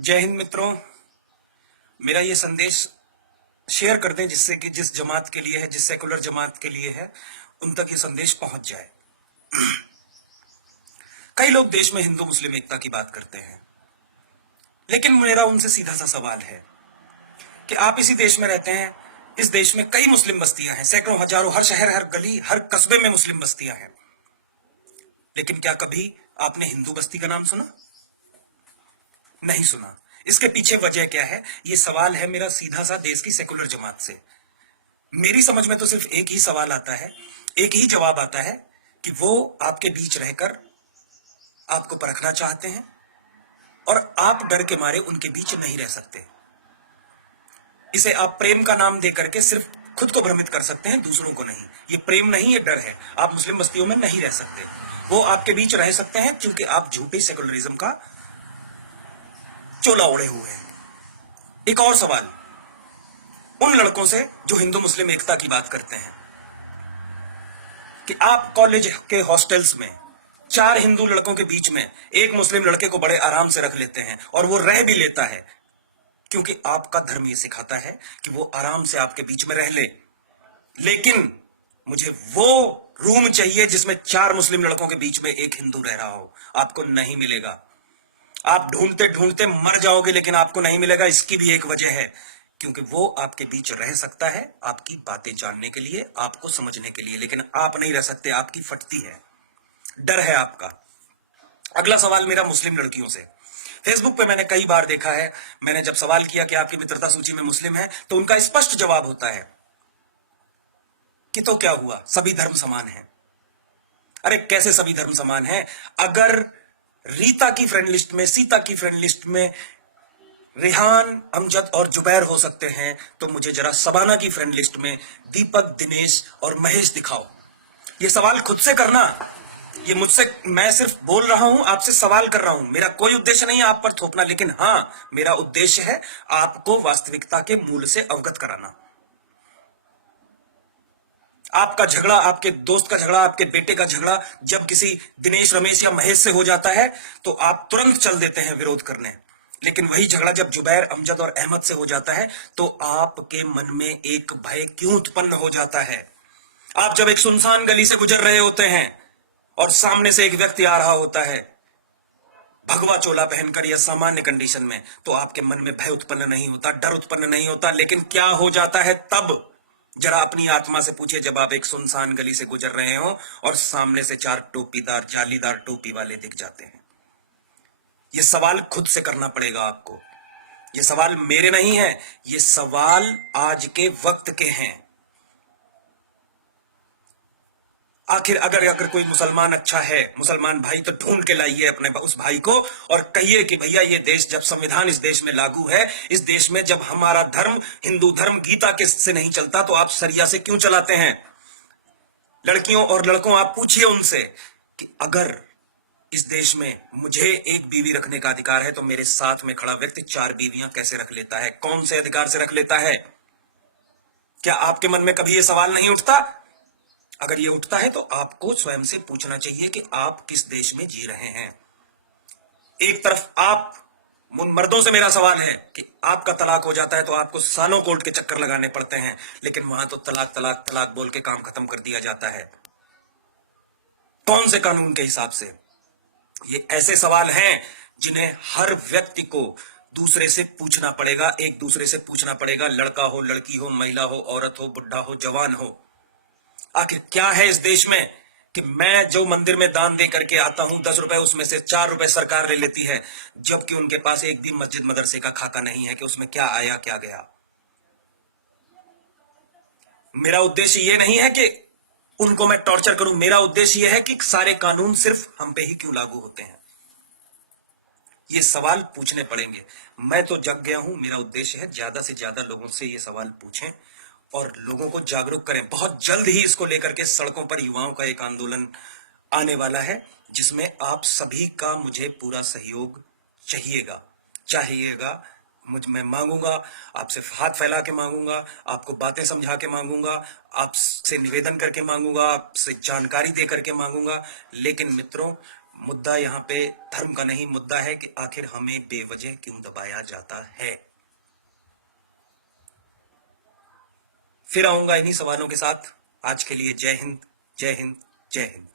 जय हिंद मित्रों। मेरा ये संदेश शेयर कर दें जिससे कि जिस जमात के लिए है, जिस सेकुलर जमात के लिए है, उन तक ये संदेश पहुंच जाए। कई लोग देश में हिंदू मुस्लिम एकता की बात करते हैं, लेकिन मेरा उनसे सीधा सा सवाल है कि आप इसी देश में रहते हैं। इस देश में कई मुस्लिम बस्तियां हैं, सैकड़ों हजारों, हर शहर, हर गली, हर कस्बे में मुस्लिम बस्तियां हैं। लेकिन क्या कभी आपने हिंदू बस्ती का नाम सुना? नहीं सुना। इसके पीछे वजह क्या है? ये सवाल है मेरा सीधा सा देश की सेकुलर जमात से। मेरी समझ में तो सिर्फ एक ही सवाल आता है, एक ही जवाब आता है कि वो आपके बीच रहकर आपको परखना चाहते हैं और आप डर के मारे उनके बीच नहीं रह सकते। इसे आप प्रेम का नाम देकर के सिर्फ खुद को भ्रमित कर सकते हैं, दूसरों को नहीं। ये प्रेम नहीं, ये डर है। आप मुस्लिम बस्तियों में नहीं रह सकते। वो आपके बीच रह सकते हैं क्योंकि आप झूठे सेकुलरिज्म का चोला ओढ़े हुए हैं। एक और सवाल उन लड़कों से जो हिंदू मुस्लिम एकता की बात करते हैं कि आप कॉलेज के हॉस्टल्स में 4 हिंदू लड़कों के बीच में एक मुस्लिम लड़के को बड़े आराम से रख लेते हैं और वो रह भी लेता है क्योंकि आपका धर्म ये सिखाता है कि वो आराम से आपके बीच में रह ले। लेकिन मुझे वो रूम चाहिए जिसमें 4 मुस्लिम लड़कों के बीच में एक हिंदू रह रहा हो। आपको नहीं मिलेगा। आप ढूंढते ढूंढते मर जाओगे, लेकिन आपको नहीं मिलेगा। इसकी भी एक वजह है, क्योंकि वो आपके बीच रह सकता है आपकी बातें जानने के लिए, आपको समझने के लिए, लेकिन आप नहीं रह सकते। आपकी फटती है, डर है आपका। अगला सवाल मेरा मुस्लिम लड़कियों से। फेसबुक पे मैंने कई बार देखा है, मैंने जब सवाल किया कि आपकी मित्रता सूची में मुस्लिम है, तो उनका स्पष्ट जवाब होता है कि तो क्या हुआ, सभी धर्म समान हैं। अरे कैसे सभी धर्म समान हैं? अगर रीता की फ्रेंड लिस्ट में, सीता की फ्रेंड लिस्ट में रिहान, अमजद और जुबैर हो सकते हैं, तो मुझे जरा सबाना की फ्रेंड लिस्ट में दीपक, दिनेश और महेश दिखाओ। ये सवाल खुद से करना। ये मुझसे, मैं सिर्फ बोल रहा हूं, आपसे सवाल कर रहा हूं। मेरा कोई उद्देश्य नहीं है आप पर थोपना, लेकिन हां, मेरा उद्देश्य है आपको वास्तविकता के मूल से अवगत कराना। आपका झगड़ा, आपके दोस्त का झगड़ा, आपके बेटे का झगड़ा जब किसी दिनेश, रमेश या महेश से हो जाता है तो आप तुरंत चल देते हैं विरोध करने। लेकिन वही झगड़ा जब जुबैर, अमजद और अहमद से हो जाता है तो आपके मन में एक भय क्यों उत्पन्न हो जाता है? आप जब एक सुनसान गली से गुजर रहे होते हैं और सामने से एक व्यक्ति आ रहा होता है भगवा चोला पहनकर या सामान्य कंडीशन में, तो आपके मन में भय उत्पन्न नहीं होता, डर उत्पन्न नहीं होता। लेकिन क्या हो जाता है तब? जरा अपनी आत्मा से पूछिए, जब आप एक सुनसान गली से गुजर रहे हो और सामने से 4 टोपीदार, जालीदार टोपी वाले दिख जाते हैं। यह सवाल खुद से करना पड़ेगा आपको। यह सवाल मेरे नहीं है, ये सवाल आज के वक्त के हैं। आखिर अगर कोई मुसलमान अच्छा है, मुसलमान भाई, तो ढूंढ के लाइए अपने उस भाई को और कहिए कि भैया, ये देश, जब संविधान इस देश में लागू है, इस देश में जब हमारा धर्म, हिंदू धर्म, गीता के से नहीं चलता, तो आप सरिया से क्यों चलाते हैं? लड़कियों और लड़कों, आप पूछिए उनसे कि अगर इस देश में मुझे एक बीवी रखने का अधिकार है, तो मेरे साथ में खड़ा व्यक्ति 4 बीवियां कैसे रख लेता है? कौन से अधिकार से रख लेता है? क्या आपके मन में कभी यह सवाल नहीं उठता? अगर ये उठता है तो आपको स्वयं से पूछना चाहिए कि आप किस देश में जी रहे हैं। एक तरफ आप, मर्दों से मेरा सवाल है कि आपका तलाक हो जाता है तो आपको सालों कोर्ट के चक्कर लगाने पड़ते हैं, लेकिन वहां तो तलाक तलाक तलाक बोल के काम खत्म कर दिया जाता है। कौन से कानून के हिसाब से? ये ऐसे सवाल हैं जिन्हें हर व्यक्ति को दूसरे से पूछना पड़ेगा, एक दूसरे से पूछना पड़ेगा। लड़का हो, लड़की हो, महिला हो, औरत हो, बुढ़ा हो, जवान हो। आखिर क्या है इस देश में कि मैं जो मंदिर में दान दे करके आता हूं, 10 रुपए, उसमें से 4 रुपए सरकार ले लेती है, जबकि उनके पास एक भी मस्जिद मदरसे का खाका नहीं है कि उसमें क्या आया क्या गया। मेरा उद्देश्य यह नहीं है कि उनको मैं टॉर्चर करूं, मेरा उद्देश्य यह है कि सारे कानून सिर्फ हम पे ही क्यों लागू होते हैं। ये सवाल पूछने पड़ेंगे। मैं तो जग गया हूं। मेरा उद्देश्य है ज्यादा से ज्यादा लोगों से ये सवाल पूछें और लोगों को जागरूक करें। बहुत जल्द ही इसको लेकर के सड़कों पर युवाओं का एक आंदोलन आने वाला है, जिसमें आप सभी का मुझे पूरा सहयोग चाहिएगा। मैं मांगूंगा, आपसे हाथ फैला के मांगूंगा, आपको बातें समझा के मांगूंगा, आपसे निवेदन करके मांगूंगा, आपसे जानकारी दे करके मांगूंगा। लेकिन मित्रों, मुद्दा यहाँ पे धर्म का नहीं, मुद्दा है कि आखिर हमें बेवजह क्यों दबाया जाता है। फिर आऊंगा इन्हीं सवालों के साथ। आज के लिए जय हिंद, जय हिंद, जय हिंद।